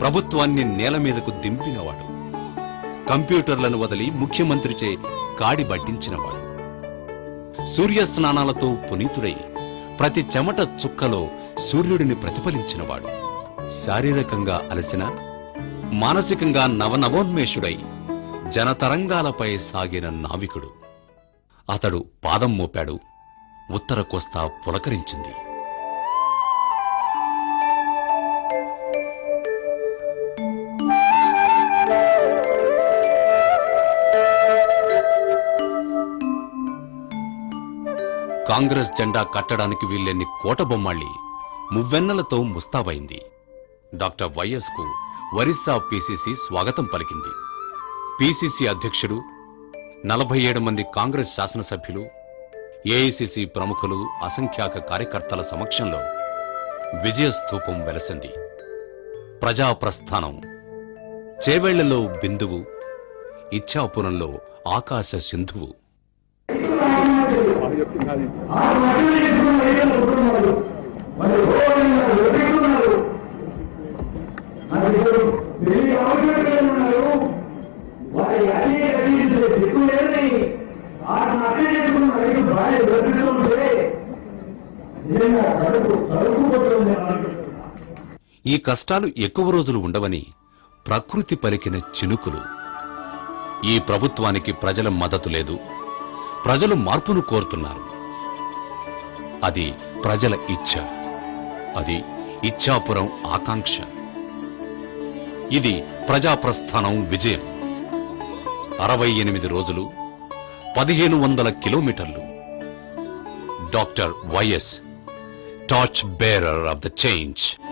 ప్రభుత్వాన్ని నేల మీదకు దింపినవాడు. కంప్యూటర్లను వదిలి ముఖ్యమంత్రిచే కాడి బట్టించినవాడు. సూర్య స్నానాలతో పునీతుడై ప్రతి చెమట చుక్కలో సూర్యుడిని ప్రతిఫలించినవాడు. శారీరకంగా అలసిన, మానసికంగా నవనవోన్మేషుడై జనతరంగాలపై సాగిన నావికుడు. అతడు పాదం మోపాడు. ఉత్తర కోస్తా పులకరించింది. కాంగ్రెస్ జెండా కట్టడానికి వీల్లెన్ని కోట బొమ్మాళి మువ్వెన్నెలతో ముస్తాబైంది. డాక్టర్ వైఎస్ కు ఒరిస్సా పీసీసీ స్వాగతం పలికింది. పీసీసీ అధ్యక్షుడు, 47 మంది కాంగ్రెస్ శాసనసభ్యులు, ఏఐసీసీ ప్రముఖులు, అసంఖ్యాక కార్యకర్తల సమక్షంలో విజయస్తూపం వెలసింది. ప్రజాప్రస్థానం చేవేళ్లలో బిందువు, ఇచ్ఛాపురంలో ఆకాశ సింధువు. ఈ కష్టాలు ఎక్కువ రోజులు ఉండవని ప్రకృతి పలికిన చినుకులు. ఈ ప్రభుత్వానికి ప్రజల మద్దతు లేదు. ప్రజలు మార్పును కోరుతున్నారు. అది ప్రజల ఇచ్ఛ. అది ఇచ్ఛాపురం ఆకాంక్ష. ఇది ప్రజాప్రస్థానం విజయం. 68 రోజులు, 1500 కిలోమీటర్లు. Doctor YS, torch bearer of the change.